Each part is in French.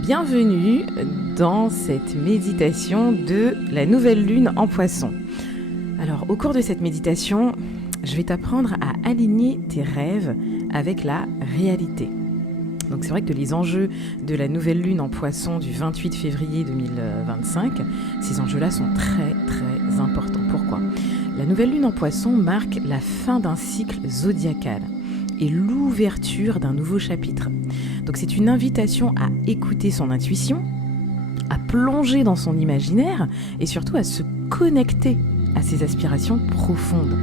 Bienvenue dans cette méditation de la nouvelle lune en Poisson. Alors, au cours de cette méditation, je vais t'apprendre à aligner tes rêves avec la réalité. Donc c'est vrai que les enjeux de la nouvelle lune en Poisson du 28 février 2025, ces enjeux-là sont très très importants. Pourquoi ? La nouvelle lune en Poisson marque la fin d'un cycle zodiacal et l'ouverture d'un nouveau chapitre. Donc c'est une invitation à écouter son intuition, à plonger dans son imaginaire et surtout à se connecter à ses aspirations profondes.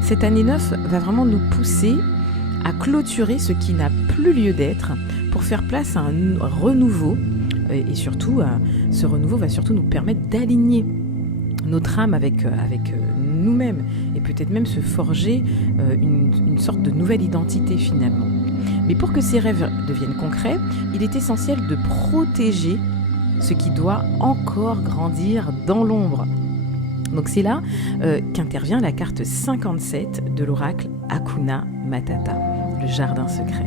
Cette année 9 va vraiment nous pousser à clôturer ce qui n'a plus lieu d'être pour faire place à un renouveau et surtout ce renouveau va surtout nous permettre d'aligner notre âme avec nous-mêmes et peut-être même se forger une sorte de nouvelle identité finalement. Mais pour que ces rêves deviennent concrets, il est essentiel de protéger ce qui doit encore grandir dans l'ombre. Donc c'est là qu'intervient la carte 57 de l'oracle Hakuna Matata, le jardin secret.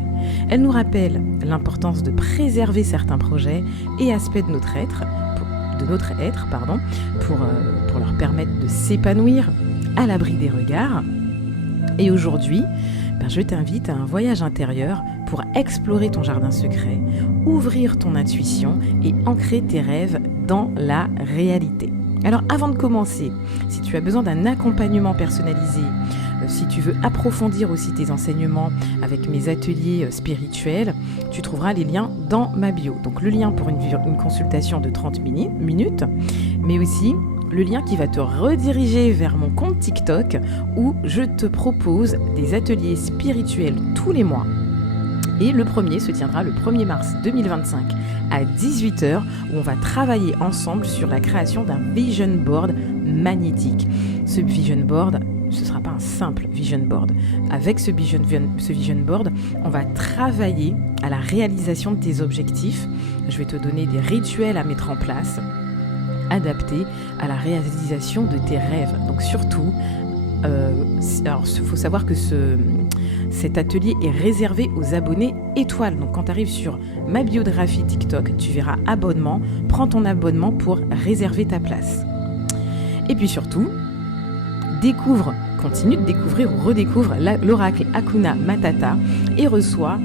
Elle nous rappelle l'importance de préserver certains projets et aspects de notre être, pour leur permettre de s'épanouir à l'abri des regards. Et aujourd'hui, je t'invite à un voyage intérieur pour explorer ton jardin secret, ouvrir ton intuition et ancrer tes rêves dans la réalité. Alors avant de commencer, si tu as besoin d'un accompagnement personnalisé, si tu veux approfondir aussi tes enseignements avec mes ateliers spirituels, tu trouveras les liens dans ma bio. Donc le lien pour une consultation de 30 minutes, mais aussi le lien qui va te rediriger vers mon compte TikTok où je te propose des ateliers spirituels tous les mois. Et le premier se tiendra le 1er mars 2025 à 18h où on va travailler ensemble sur la création d'un vision board magnétique. Ce vision board, ce ne sera pas un simple vision board. Avec ce vision board, on va travailler à la réalisation de tes objectifs. Je vais te donner des rituels à mettre en place, adaptés à la réalisation de tes rêves. Donc surtout, il faut savoir que cet atelier est réservé aux abonnés étoiles. Donc quand tu arrives sur ma biographie TikTok, tu verras abonnement. Prends ton abonnement pour réserver ta place. Et puis surtout, continue de découvrir ou redécouvre l'oracle Hakuna Matata et reçois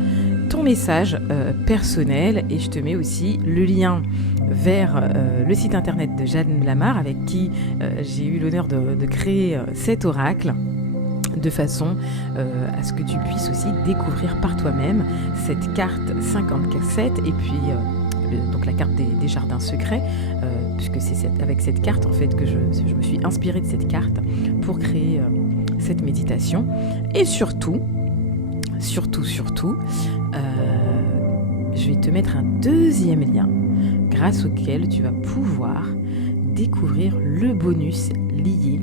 ton message personnel. Et je te mets aussi le lien vers le site internet de Jeanne Lamar avec qui j'ai eu l'honneur de créer cet oracle de façon à ce que tu puisses aussi découvrir par toi-même cette carte 57 et puis donc la carte des jardins secrets puisque c'est avec cette carte en fait que je me suis inspirée de cette carte pour créer cette méditation. Et surtout, je vais te mettre un deuxième lien grâce auquel tu vas pouvoir découvrir le bonus lié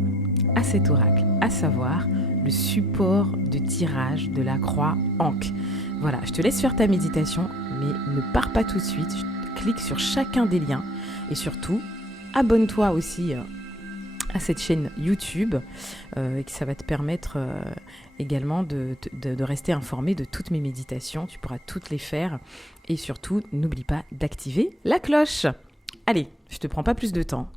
à cet oracle, à savoir le support de tirage de la croix Ankh. Voilà, je te laisse faire ta méditation, mais ne pars pas tout de suite. Clique sur chacun des liens et surtout, abonne-toi aussi à cette chaîne YouTube et que ça va te permettre également de rester informé de toutes mes méditations. Tu pourras toutes les faire et surtout, n'oublie pas d'activer la cloche. Allez, je ne te prends pas plus de temps.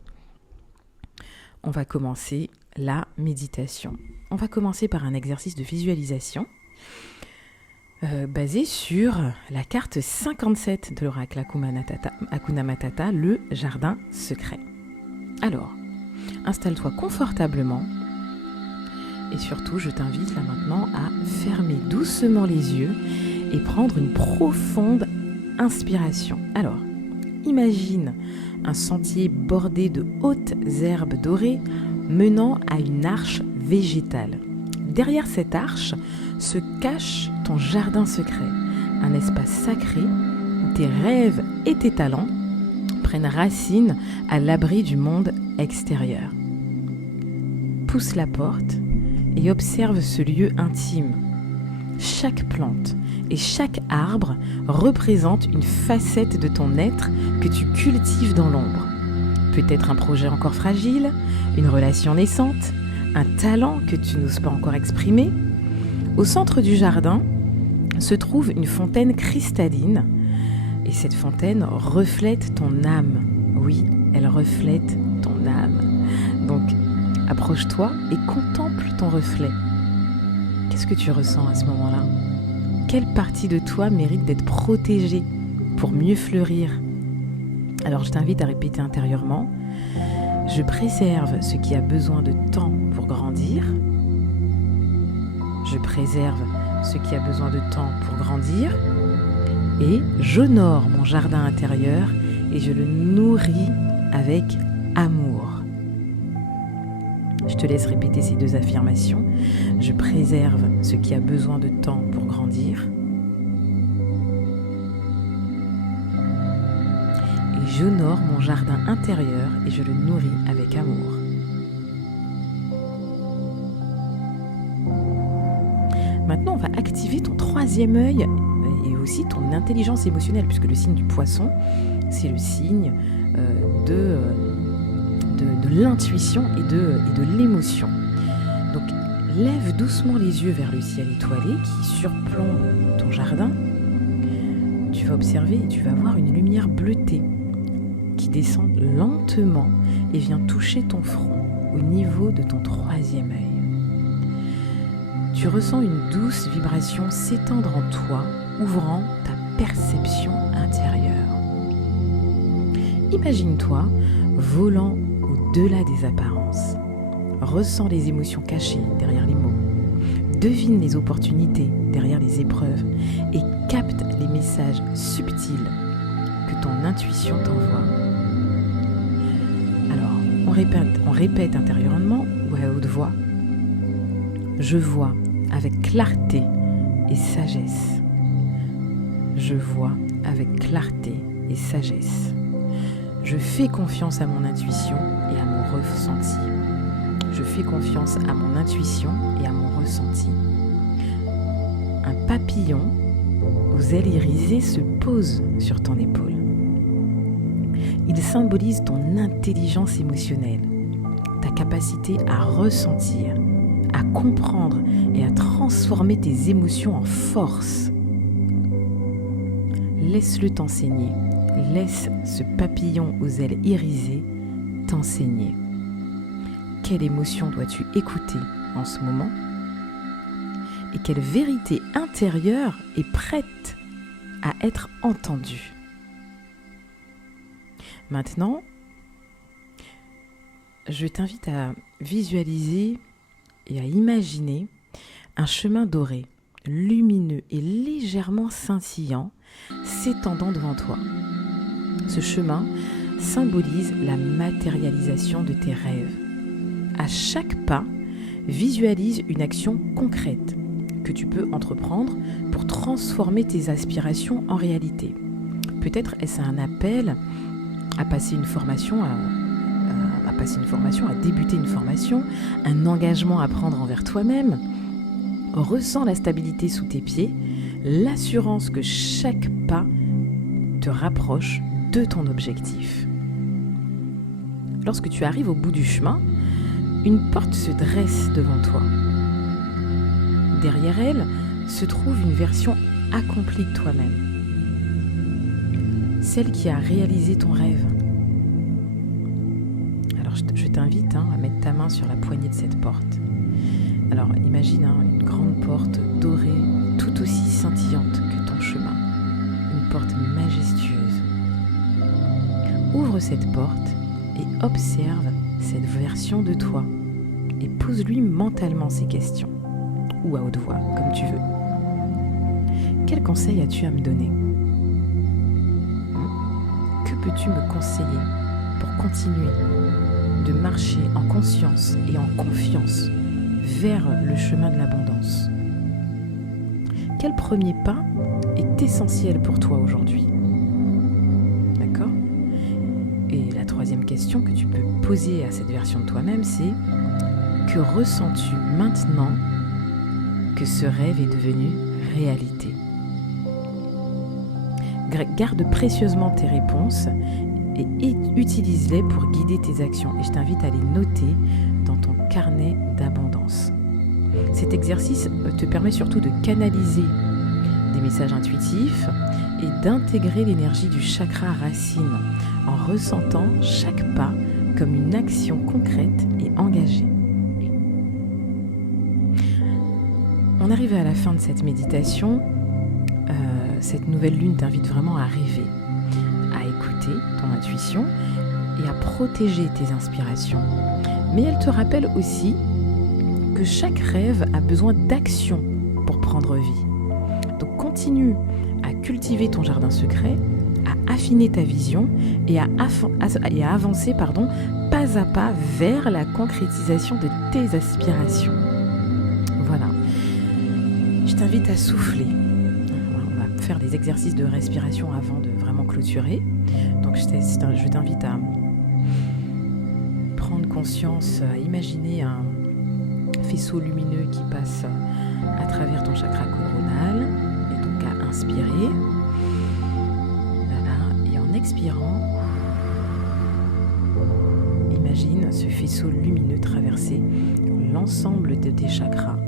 On va commencer la méditation. On va commencer par un exercice de visualisation basé sur la carte 57 de l'oracle Hakuna Matata, le jardin secret. Alors, installe-toi confortablement et surtout, je t'invite là maintenant à fermer doucement les yeux et prendre une profonde inspiration. Alors, imagine un sentier bordé de hautes herbes dorées menant à une arche végétale. Derrière cette arche se cache ton jardin secret, un espace sacré où tes rêves et tes talents prennent racine à l'abri du monde extérieur. Pousse la porte et observe ce lieu intime. Chaque plante et chaque arbre représente une facette de ton être que tu cultives dans l'ombre. Peut-être un projet encore fragile, une relation naissante, un talent que tu n'oses pas encore exprimer. Au centre du jardin se trouve une fontaine cristalline Et cette fontaine reflète ton âme. Oui, elle reflète ton âme. Donc, approche-toi et contemple ton reflet. Qu'est-ce que tu ressens à ce moment-là ? Quelle partie de toi mérite d'être protégée pour mieux fleurir ? Alors, je t'invite à répéter intérieurement. Je préserve ce qui a besoin de temps pour grandir. Je préserve ce qui a besoin de temps pour grandir. Et j'honore mon jardin intérieur et je le nourris avec amour. Je te laisse répéter ces 2 affirmations. Je préserve ce qui a besoin de temps pour grandir. Et j'honore mon jardin intérieur et je le nourris avec amour. Maintenant, on va activer ton 3e œil et aussi ton intelligence émotionnelle, puisque le signe du poisson, c'est le signe de l'intuition et de l'émotion. Donc, lève doucement les yeux vers le ciel étoilé qui surplombe ton jardin. Tu vas observer et tu vas voir une lumière bleutée qui descend lentement et vient toucher ton front au niveau de ton 3e œil. Tu ressens une douce vibration s'étendre en toi, ouvrant ta perception intérieure. Imagine-toi volant au-delà des apparences. Ressens les émotions cachées derrière les mots. Devine les opportunités derrière les épreuves et capte les messages subtils que ton intuition t'envoie. Alors, on répète intérieurement ou à haute voix. Je vois avec clarté et sagesse. Je vois avec clarté et sagesse. Je fais confiance à mon intuition et à mon ressenti. Je fais confiance à mon intuition et à mon ressenti. Un papillon aux ailes irisées se pose sur ton épaule. Il symbolise ton intelligence émotionnelle, ta capacité à ressentir, à comprendre et à transformer tes émotions en force. Laisse-le t'enseigner. Laisse ce papillon aux ailes irisées t'enseigner. Quelle émotion dois-tu écouter en ce moment ? Et quelle vérité intérieure est prête à être entendue ? Maintenant, je t'invite à visualiser et à imaginer un chemin doré, lumineux et légèrement scintillant s'étendant devant toi. Ce chemin symbolise la matérialisation de tes rêves. À chaque pas, visualise une action concrète que tu peux entreprendre pour transformer tes aspirations en réalité. Peut-être est-ce un appel à passer une formation, à débuter une formation, un engagement à prendre envers toi-même. Ressens la stabilité sous tes pieds, l'assurance que chaque pas te rapproche de ton objectif. Lorsque tu arrives au bout du chemin, une porte se dresse devant toi. Derrière elle se trouve une version accomplie de toi-même, celle qui a réalisé ton rêve. Alors je t'invite à mettre ta main sur la poignée de cette porte. Alors imagine une grande porte dorée, tout aussi scintillante que ton chemin, une porte majestueuse. Ouvre cette porte et observe cette version de toi et pose-lui mentalement ces questions, ou à haute voix, comme tu veux. Quel conseil as-tu à me donner ? Que peux-tu me conseiller pour continuer de marcher en conscience et en confiance vers le chemin de l'abondance ? Quel premier pas est essentiel pour toi aujourd'hui ? D'accord ? Et la troisième question que tu peux poser à cette version de toi-même, c'est: que ressens-tu maintenant que ce rêve est devenu réalité ? Garde précieusement tes réponses et utilise-les pour guider tes actions. Et je t'invite à les noter dans ton carnet d'abondance. Cet exercice te permet surtout de canaliser des messages intuitifs est d'intégrer l'énergie du chakra racine en ressentant chaque pas comme une action concrète et engagée. On arrive à la fin de cette méditation. Cette nouvelle lune t'invite vraiment à rêver, à écouter ton intuition et à protéger tes inspirations. Mais elle te rappelle aussi que chaque rêve a besoin d'action pour prendre vie. Donc continue à cultiver ton jardin secret, à affiner ta vision et à avancer pas à pas vers la concrétisation de tes aspirations. Voilà. Je t'invite à souffler. On va faire des exercices de respiration avant de vraiment clôturer. Donc je t'invite à prendre conscience, à imaginer un faisceau lumineux qui passe à travers ton chakra coronal, et donc à inspirer. Voilà. Et en expirant, imagine ce faisceau lumineux traverser l'ensemble de tes chakras,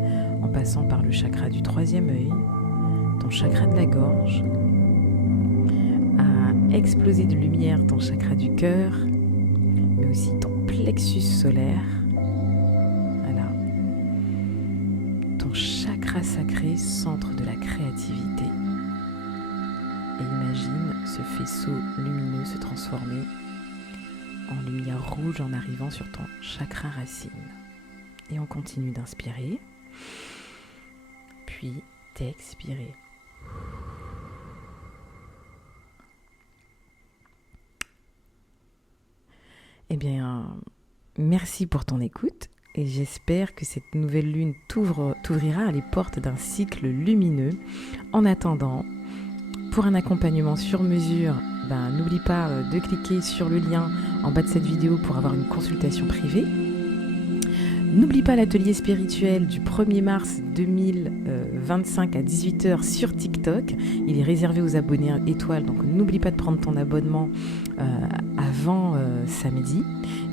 en passant par le chakra du troisième œil, ton chakra de la gorge, à exploser de lumière ton chakra du cœur, mais aussi ton plexus solaire. Voilà. Ton chakra sacré, centre de la créativité. Et imagine ce faisceau lumineux se transformer en lumière rouge en arrivant sur ton chakra racine. Et on continue d'inspirer, puis d'expirer. Eh bien, merci pour ton écoute et j'espère que cette nouvelle lune t'ouvrira les portes d'un cycle lumineux. En attendant, pour un accompagnement sur mesure, n'oublie pas de cliquer sur le lien en bas de cette vidéo pour avoir une consultation privée. N'oublie pas l'atelier spirituel du 1er mars 2025 à 18h sur TikTok. Il est réservé aux abonnés étoiles, donc n'oublie pas de prendre ton abonnement avant samedi.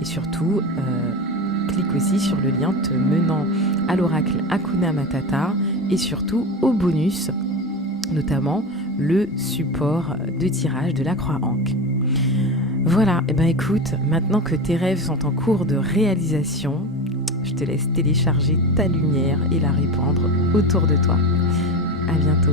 Et surtout, clique aussi sur le lien te menant à l'oracle Hakuna Matata et surtout au bonus, notamment le support de tirage de la croix Ankh. Voilà, écoute, maintenant que tes rêves sont en cours de réalisation, je te laisse télécharger ta lumière et la répandre autour de toi. À bientôt.